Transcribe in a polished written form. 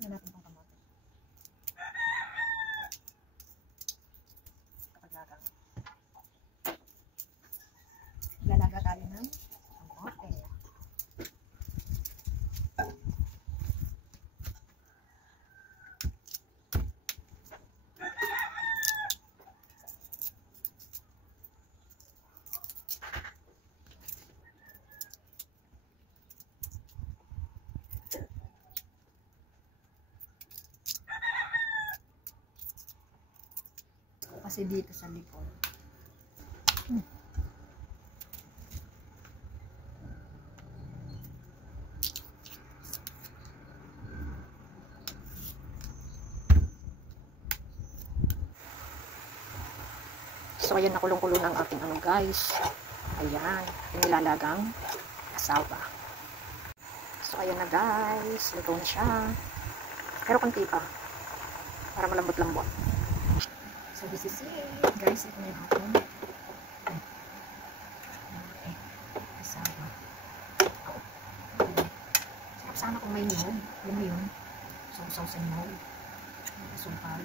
na natin pang kamote. Kapag lagang. Lalaga tayo ng kamote. Kasi dito sa likod. So, ayan, nakulong-kulong ang ating ano, guys. Ayan, yung nilalagang asawa. So, ayan na, guys. Luto na siya. Pero konti pa. Para malambot-lambot. So, this is it. Guys, ito na yung ating asawa. Sarap sana kung may nyog. Yun. So, sauce and nyog. Asukal.